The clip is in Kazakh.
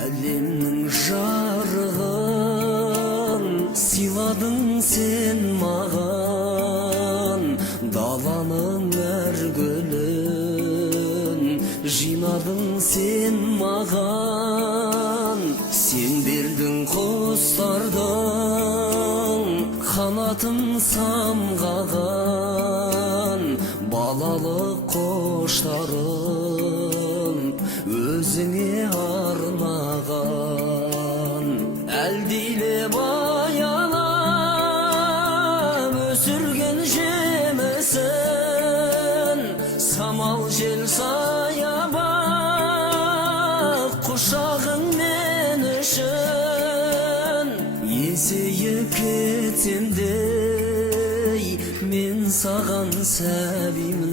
Әлемнің жарығын сыйладың сен маған, даланың әр гүлін жинадың сен маған. Сен бердің құстардың қанатын самғаған, балалық қоштарым өзіңе арнаған. Әлдилеп аялап өсірген жемісін, самал жел саябақ құшағың мен үшін. Есейіп кетсем де мен саған сәбимін.